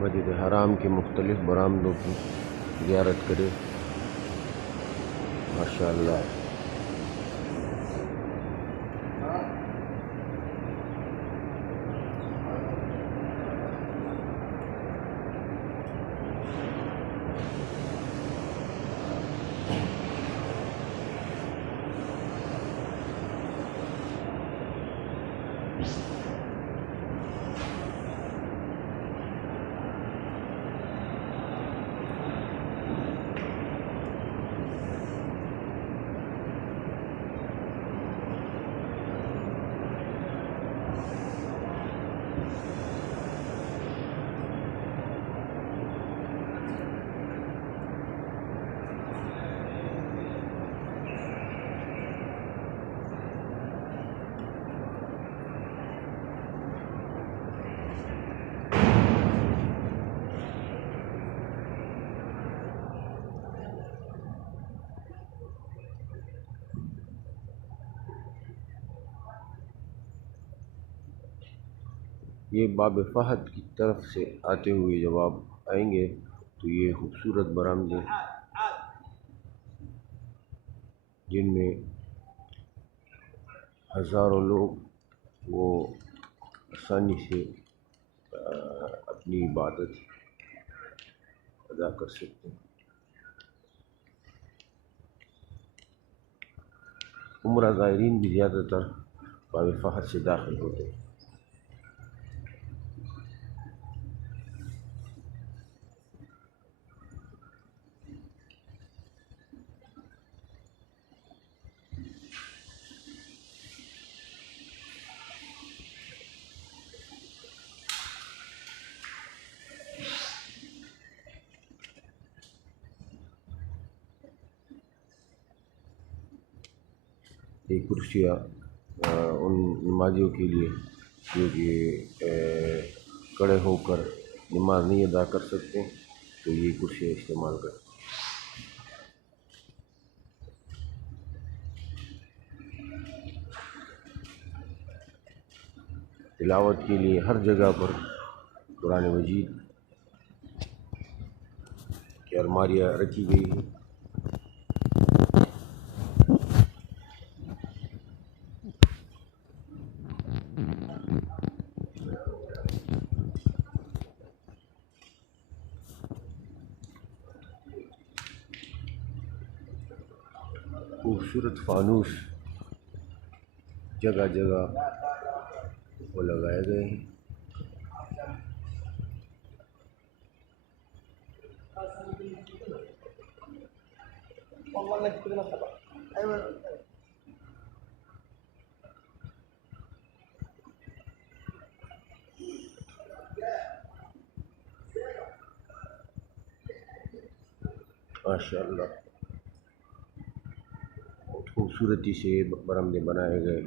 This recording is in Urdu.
مسجد حرام کے مختلف برآمدوں کی زیارت کرے. ماشاءاللہ. یہ باب فہد کی طرف سے آتے ہوئے جب آپ آئیں گے تو یہ خوبصورت برآمدیں جن میں ہزاروں لوگ وہ آسانی سے اپنی عبادت ادا کر سکتے ہیں. عمرہ زائرین بھی زیادہ تر باب فہد سے داخل ہوتے ہیں. یہ کرسیاں ان نمازیوں کے لیے جو کہ کھڑے ہو کر نماز نہیں ادا کر سکتے تو یہ کرسیاں استعمال کریں. تلاوت کے لیے ہر جگہ پر قرآن مجید کی الماریاں رکھی گئی ہیں. خوبصورت فانوس جگہ جگہ وہ لگائے گئے ہیں. ماشاءاللہ بہت خوبصورتی سے برآمدے بنائے گئے.